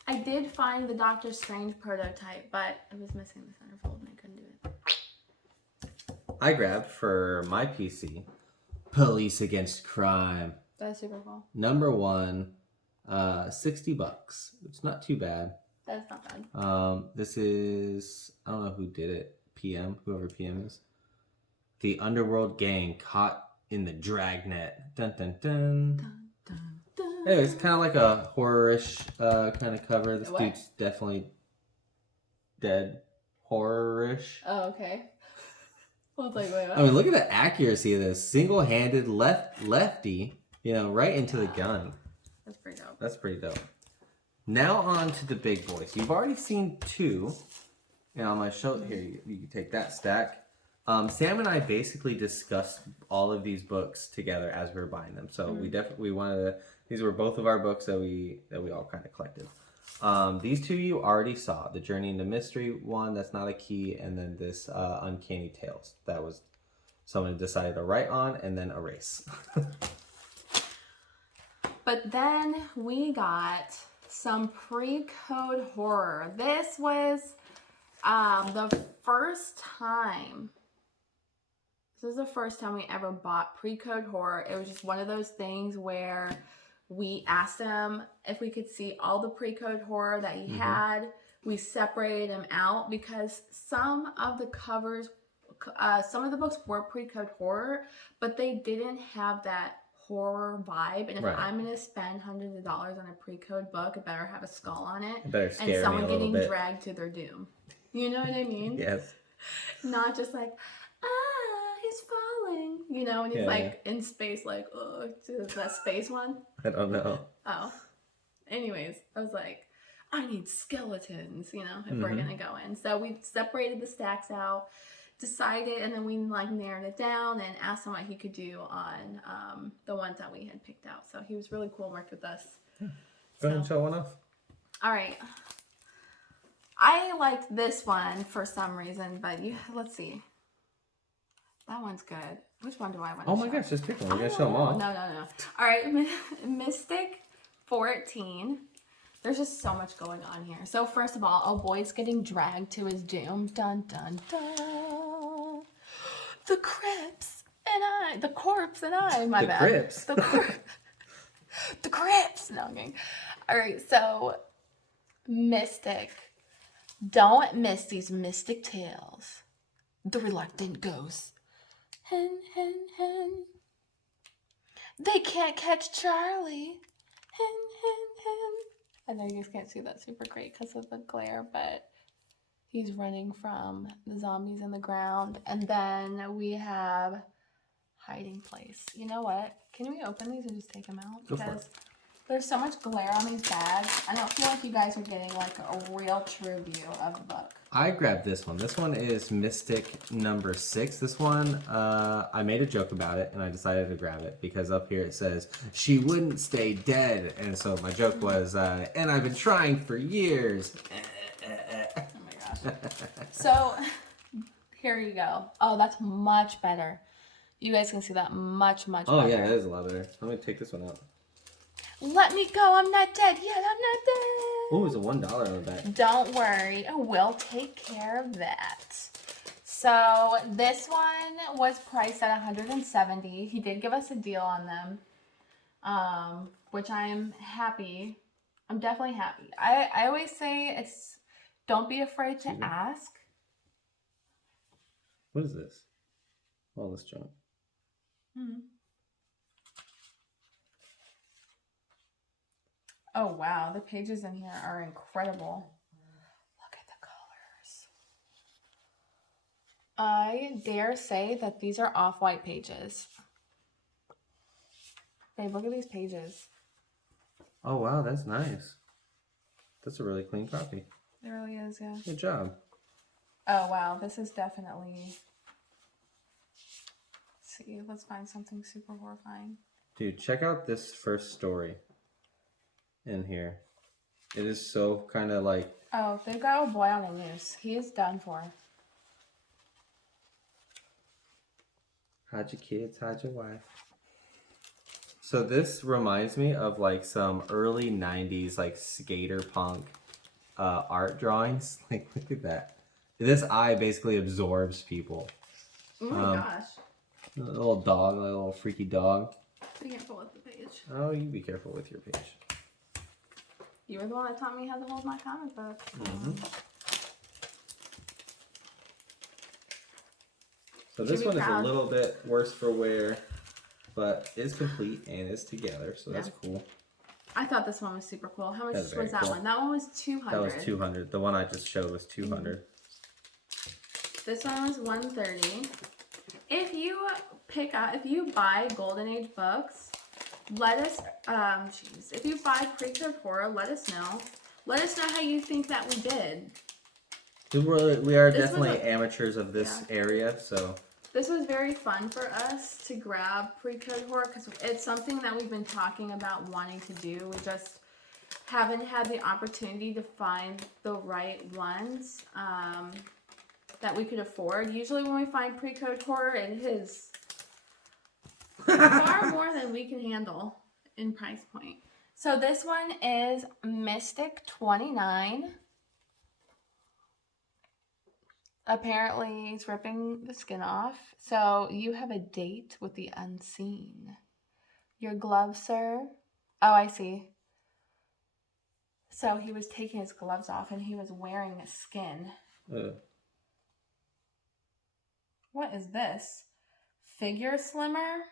I did find the Doctor Strange prototype, but it was missing the centerfold and I couldn't do it. I grabbed for my PC Police Against Crime. That's super cool. #1, $60. It's not too bad. That's not bad. This is, I don't know who did it. PM, whoever PM is. The Underworld Gang caught in the dragnet. Dun dun dun. Dun, dun, dun. Anyway, it's kind of like a horror-ish kind of cover. This What? dude's definitely dead. Horror-ish. Oh, okay. I was like, wait, what? I mean, look at the accuracy of this. Single-handed lefty, right into the gun. That's pretty dope. That's pretty dope. Now on to the big boys. You've already seen 2. And on my show here, you can take that stack. Sam and I basically discussed all of these books together as we were buying them. So we wanted to. These were both of our books that we all kind of collected. These two you already saw: the Journey into Mystery one, that's not a key, and then this Uncanny Tales. That was someone decided to write on and then erase. But then we got some pre-code horror. This was the first time. This is the first time we ever bought pre-code horror. It was just one of those things where we asked him if we could see all the pre-code horror that he had. We separated them out because some of the covers, some of the books were pre-code horror, but they didn't have that horror vibe. And if I'm going to spend hundreds of dollars on a pre-code book, it better have a skull on it. It better scare and someone me a little getting bit. dragged to their doom. You know what I mean? Yes. Not just like, he's falling, you know, and he's in space, like, oh, is that space one? I don't know. Oh. Anyways, I was like, I need skeletons, you know, if we're gonna go in. So we separated the stacks out, decided, and then we like narrowed it down and asked him what he could do on the ones that we had picked out. So he was really cool and worked with us. Go ahead and show one off. All right. I liked this one for some reason, but let's see. That one's good. Which one do I want to show? Oh my gosh, just pick one. We're going to show them all. No. All right, Mystic 14. There's just so much going on here. So first of all, a boy's getting dragged to his doom. Dun, dun, dun. The Crips and I. The Corpse and I. My bad. Crips. The Crips. No, I'm kidding. All right, so Mystic. Don't miss these mystic tales. The reluctant ghosts. Hen, hen, hen. They can't catch Charlie. Hen, hen, hen. I know you guys can't see that super great because of the glare, but he's running from the zombies in the ground. And then we have Hiding Place. You know what? Can we open these and just take them out? Because there's so much glare on these bags. I don't feel like you guys are getting like a real true view of the book. I grabbed this one. This one is Mystic number 6. This one, I made a joke about it and I decided to grab it because up here it says, she wouldn't stay dead. And so my joke was, and I've been trying for years. Oh my gosh. So here you go. Oh, that's much better. You guys can see that much better. Oh yeah, that is a lot better. Let me take this one out. Let me go. I'm not dead yet. I'm not dead. Oh, it's a $1 on the back. Don't worry. We'll take care of that. So this one was priced at $170. He did give us a deal on them, which I'm happy. I'm definitely happy. I always say don't be afraid to ask. What is this? All this junk. Oh wow, the pages in here are incredible. Look at the colors. I dare say that these are off-white pages. Babe, look at these pages. Oh wow, that's nice. That's a really clean copy. It really is, yeah. Good job. Oh wow, this is definitely... Let's see, let's find something super horrifying. Dude, check out this first story in here. It is so kind of like... Oh, they've got a boy on the loose. He is done for. Hide your kids, hide your wife. So this reminds me of like some early 90s like skater punk art drawings. Like, look at that. This eye basically absorbs people. Oh my gosh. A little dog, a little freaky dog. Be careful with the page. Oh, you be careful with your page. You were the one that taught me how to hold my comic book. So this one is a little bit worse for wear, but is complete and is together, so that's cool. I thought this one was super cool. How much was that cool. one? That one was $200. That was $200. The one I just showed was $200. This one was $130. If you buy Golden Age books, let us, if you buy pre-code horror, let us know. Let us know how you think that we did. We are This was definitely amateurs of this Yeah. area, so This was very fun for us to grab pre-code horror because it's something that we've been talking about wanting to do. We just haven't had the opportunity to find the right ones that we could afford. Usually when we find pre-code horror, it is far more than we can handle in price point. So this one is Mystic 29. Apparently, he's ripping the skin off. So you have a date with the unseen. Your glove, sir? Oh, I see. So he was taking his gloves off and he was wearing a skin. What is this? Figure slimmer?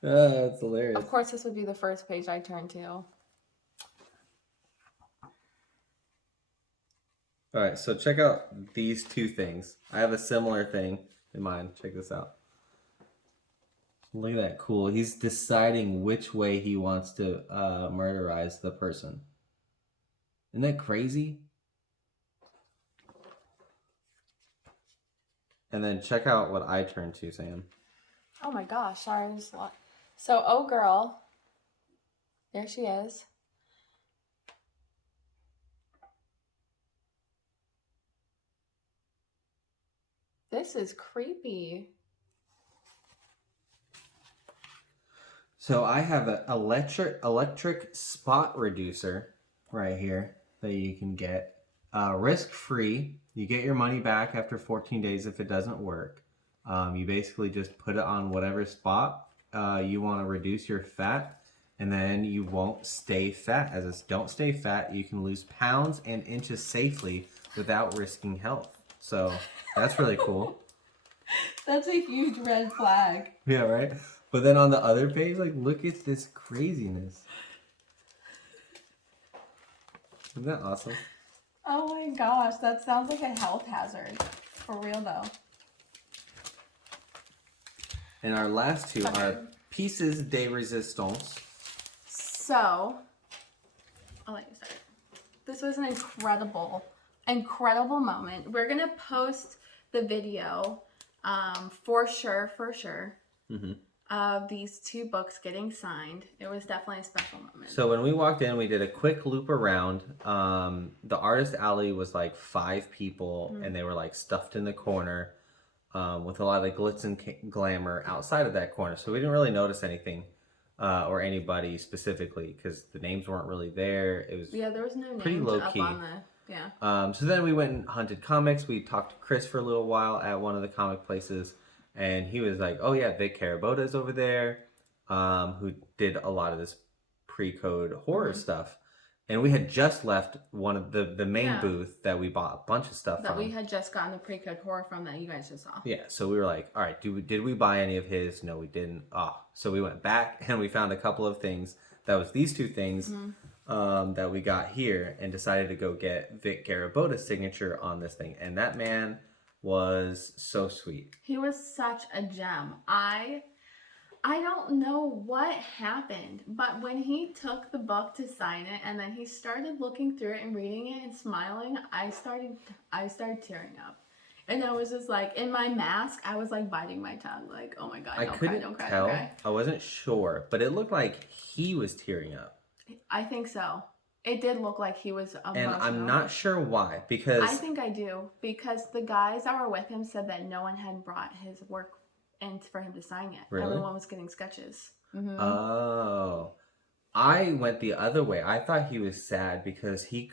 That's hilarious. Of course, this would be the first page I turn to. All right, so check out these two things. I have a similar thing in mind. Check this out. Look at that, cool. He's deciding which way he wants to murderize the person. Isn't that crazy? And then check out what I turned to, Sam. Oh my gosh, sorry. So, oh girl. There she is. This is creepy. So I have an electric spot reducer right here that you can get. Risk-free. You get your money back after 14 days if it doesn't work. You basically just put it on whatever spot you want to reduce your fat, and then you won't stay fat. As it's don't stay fat, you can lose pounds and inches safely without risking health. So that's really cool. That's a huge red flag. Yeah, right? But then on the other page, like, look at this craziness. Isn't that awesome? Oh my gosh, that sounds like a health hazard. For real though. And our last two are Pieces de Resistance. So, I'll let you start. This was an incredible moment. We're going to post the video for sure, of these two books getting signed. It was definitely a special moment. So when we walked in, we did a quick loop around. The artist alley was like 5 people, and they were like stuffed in the corner with a lot of glitz and glamour outside of that corner. So we didn't really notice anything or anybody specifically because the names weren't really there. It was there was no pretty names low up key. on the So then we went and hunted comics. We talked to Chris for a little while at one of the comic places. And he was like, oh yeah, Vic Carrabotta is over there, who did a lot of this pre-code horror stuff. And we had just left one of the main booth that we bought a bunch of stuff that from. we had just gotten the pre-code horror from that you guys just saw. Yeah, so we were like, all right, did we buy any of his? No, we didn't. So we went back and we found a couple of things. That was these two things that we got here and decided to go get Vic Carrabotta's signature on this thing. And that man was so sweet. He was such a gem. I don't know what happened, but when he took the book to sign it and then he started looking through it and reading it and smiling, I started tearing up. And I was just like, in my mask, I was like biting my tongue, like, oh my God, I couldn't don't cry, tell. don't cry. I wasn't sure, but it looked like he was tearing up. I think so. It did look like he was emotional. And I'm not sure why, because... I think I do, because the guys that were with him said that no one had brought his work in for him to sign it. Really? Everyone was getting sketches. Mm-hmm. Oh. I went the other way. I thought he was sad because he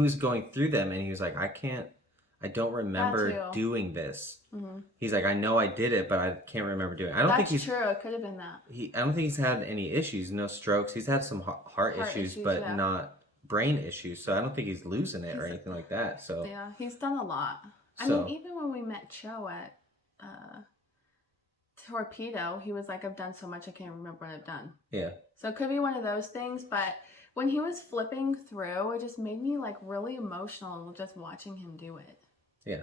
was going through them and he was like, I don't remember doing this. Mm-hmm. He's like, I know I did it, but I can't remember doing it. That's true. It could have been that. I don't think he's had any issues, no strokes. He's had some heart issues, but not brain issues. So I don't think he's losing it or anything like that. So yeah, he's done a lot. I mean, even when we met Cho at Torpedo, he was like, I've done so much, I can't remember what I've done. Yeah. So it could be one of those things, but when he was flipping through, it just made me like really emotional just watching him do it. Yeah.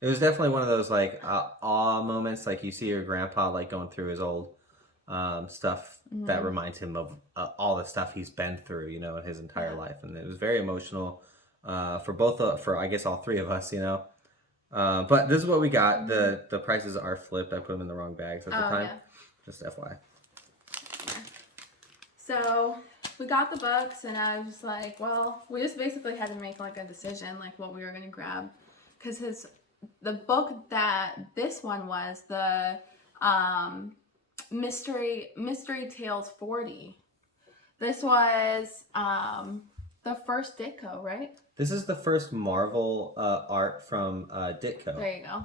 It was definitely one of those like awe moments, like you see your grandpa like going through his old stuff that reminds him of all the stuff he's been through, you know, in his entire life. And it was very emotional for for I guess all three of us, you know. But this is what we got. The prices are flipped. I put them in the wrong bags at the time. Yeah. Just FYI. So we got the books, and I was just like, well, we just basically had to make like a decision, like what we were gonna grab, because the book that this one was the Mystery Tales 40. This was the first Ditko, right? This is the first Marvel art from Ditko. There you go.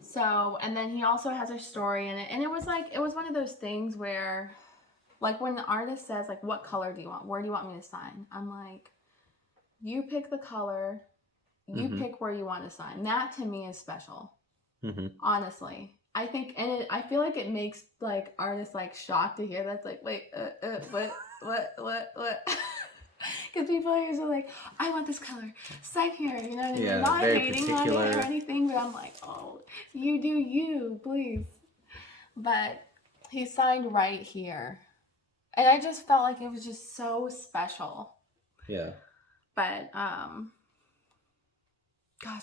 So, and then he also has a story in it, and it was one of those things where, like, when the artist says, like, what color do you want? Where do you want me to sign? I'm like, you pick the color, you pick where you want to sign. That to me is special. Honestly. I think, and I feel like it makes, like, artists, like, shocked to hear that's like, wait, what? Because people are usually like, I want this color, sign here, you know what I mean? Yeah, not hating particular. on it or anything, but I'm like, oh, you do you, please. But he signed right here. And I just felt like it was just so special. Yeah. But, gosh,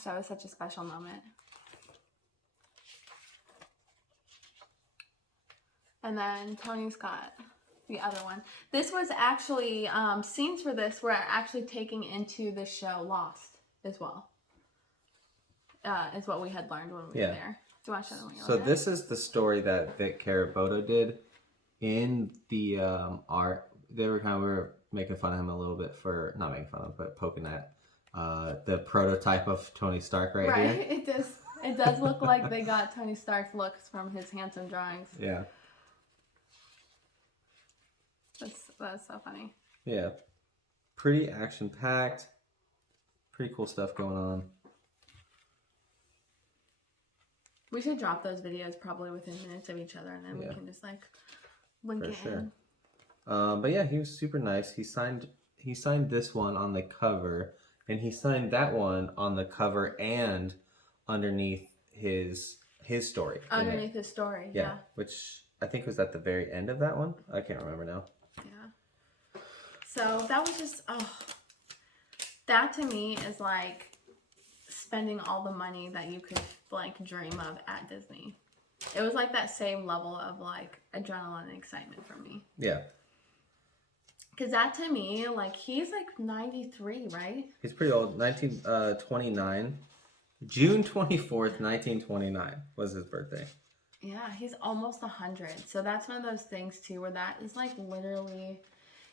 that was such a special moment. And then Tony's got the other one. This was actually, scenes for this were actually taking into the show Lost as well. Is what we had learned when we were there. Do you want to show them what you're So this is the story that Vic Carrabotta did in the art. They were we were making fun of him a little bit for, not making fun of him, but poking at the prototype of Tony Stark right here. It does look like they got Tony Stark's looks from his handsome drawings. Yeah. That's so funny. Yeah. Pretty action-packed. Pretty cool stuff going on. We should drop those videos probably within minutes of each other, and then we can just like link it in. But yeah, he was super nice. He signed this one on the cover, and he signed that one on the cover and underneath his story. Underneath his story, yeah. Which I think was at the very end of that one. I can't remember now. Yeah. So that was just, that to me is like spending all the money that you could like dream of at Disney. It was like that same level of like adrenaline and excitement for me. Yeah. Because that to me, like, he's like 93, right? He's pretty old. 1929. June 24th, 1929 was his birthday. Yeah, he's almost 100. So that's one of those things, too, where that is, like, literally,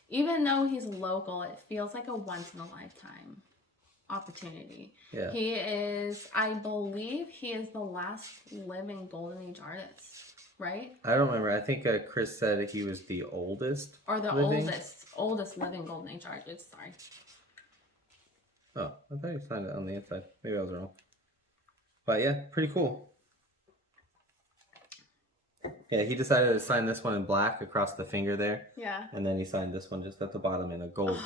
even though he's local, it feels like a once-in-a-lifetime opportunity. Yeah. He is, I believe he is the last living Golden Age artist, right? I don't remember. I think Chris said he was the oldest. Or the oldest living Golden Age artist, sorry. Oh, I thought he signed it on the inside. Maybe I was wrong. But yeah, pretty cool. Yeah, he decided to sign this one in black across the finger there. Yeah. And then he signed this one just at the bottom in a gold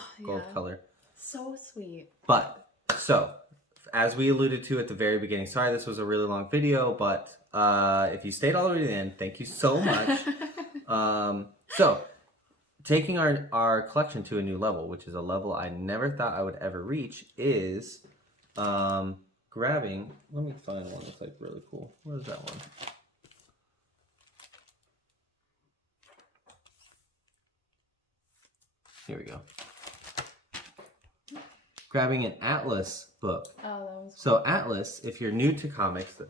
color. So sweet. But, so, as we alluded to at the very beginning, sorry this was a really long video, but if you stayed all the way to the end, thank you so much. So, taking our collection to a new level, which is a level I never thought I would ever reach, is grabbing, let me find one that's like really cool. Where's that one? Here we go. Grabbing an Atlas book. Oh, that was cool. So Atlas, if you're new to comics,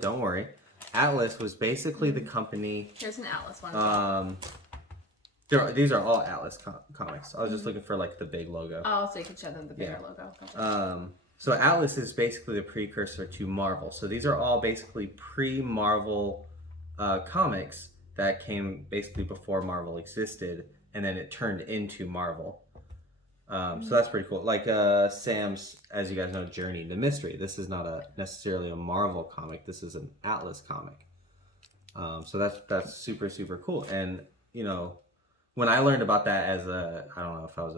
don't worry. Atlas was basically the company. Here's an Atlas one. These are all Atlas comics. I was just looking for like the big logo. Oh, so you can show them the bigger logo. Gotcha. So Atlas is basically the precursor to Marvel. So these are all basically pre-Marvel comics that came basically before Marvel existed, and then it turned into Marvel. So that's pretty cool. Like Sam's, as you guys know, Journey to Mystery. This is not necessarily a Marvel comic. This is an Atlas comic. So that's super, super cool. And, you know, when I learned about that as I don't know if I was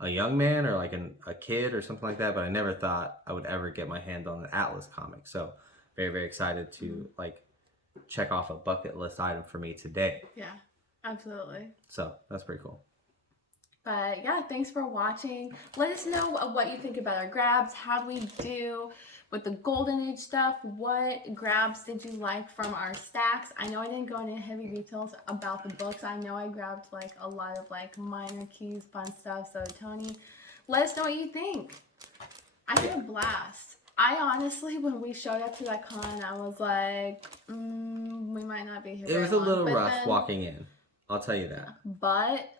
a young man or like a kid or something like that, but I never thought I would ever get my hand on an Atlas comic. So very, very excited to like check off a bucket list item for me today. Yeah, absolutely. So that's pretty cool. But yeah, thanks for watching. Let us know what you think about our grabs. How do we do with the Golden Age stuff? What grabs did you like from our stacks? I know I didn't go into heavy details about the books. I know I grabbed like a lot of like minor keys, fun stuff. So Tony, let us know what you think. I had a blast. I honestly, when we showed up to that con, I was like, we might not be here. It was a little rough walking in. I'll tell you that. But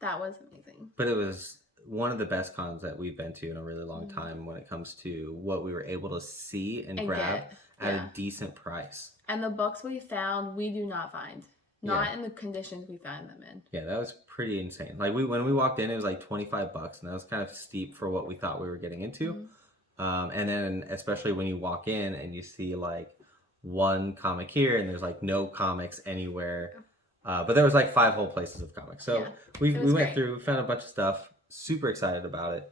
that was amazing. But it was one of the best cons that we've been to in a really long time when it comes to what we were able to see and grab at a decent price. And the books we found, we do not find. Not in the conditions we found them in. Yeah, that was pretty insane. Like when we walked in, it was like $25, and that was kind of steep for what we thought we were getting into. And then especially when you walk in and you see like one comic here and there's like no comics anywhere. But there was like 5 whole places of comics. So we went through, we found a bunch of stuff. Super excited about it.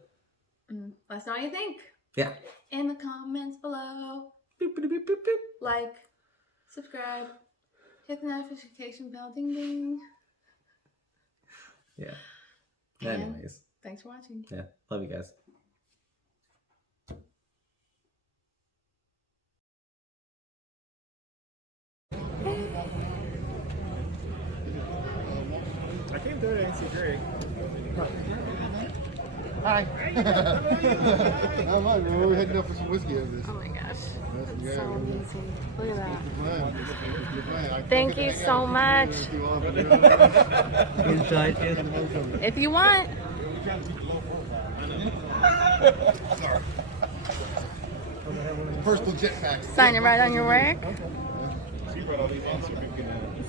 Let us know what you think. Yeah. In the comments below. Boop, boop, boop, boop, boop. Like, subscribe, hit the notification bell, ding ding. Yeah. Anyways. Thanks for watching. Yeah. Love you guys. I came there and see Greg. Hi. Not much, man. We're heading up for some whiskey after this. Oh my gosh. That's So amazing. Look at that. the plan. Thank you so much. If you want. Personal jetpack. Sign it right on your work.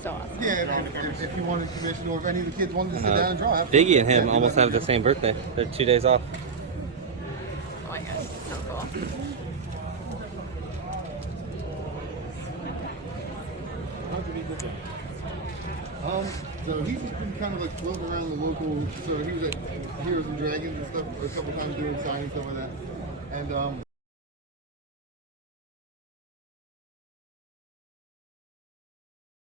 So awesome. Yeah, if you wanted to commission or if any of the kids wanted to sit down and draw. Biggie and him almost have the same birthday. They're 2 days off. Oh my gosh, so cool. So he's just been kind of like floating around the local. So he was at Heroes and Dragons and stuff a couple times doing signing stuff like that. And